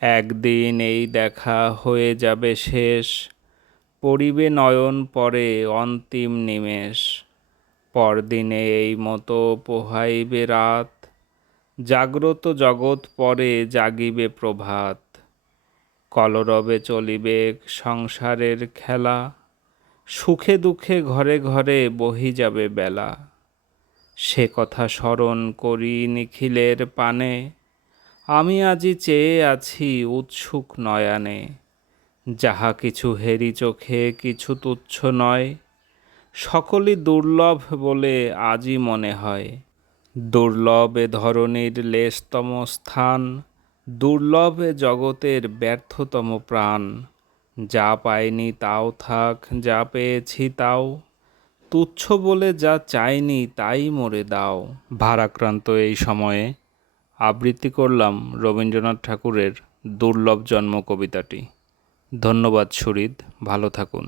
একদিন এই দেখা হয়ে যাবে শেষ, পড়িবে নয়ন পরে অন্তিম নিমেষ। পরদিনে এই মতো পোহাইবে রাত, জাগ্রত জগৎ পরে জাগিবে প্রভাত। কলরবে চলিবে সংসারের খেলা, সুখে দুঃখে ঘরে ঘরে বহি যাবে বেলা। সে কথা স্মরণ করি নিখিলের পানে, আমি আজি চেয়ে আছি উৎসুক নয়ানে। যাহা কিছু হেরি চোখে কিছু তুচ্ছ নয়, সকলই দুর্লভ বলে আজই মনে হয়। দুর্লভ এ ধরনীর লেশতম স্থান, দুর্লভ এ জগতের ব্যর্থতম প্রাণ। যা পাইনি তাও থাক, যা পেয়েছি তাও, তুচ্ছ বলে যা চাইনি তাই মোরে দাও। ভারাক্রান্ত এই সময়ে আবৃত্তি করলাম রবীন্দ্রনাথ ঠাকুরের দুর্লভ জন্ম কবিতাটি। ধন্যবাদ সুহৃদ, ভালো থাকুন।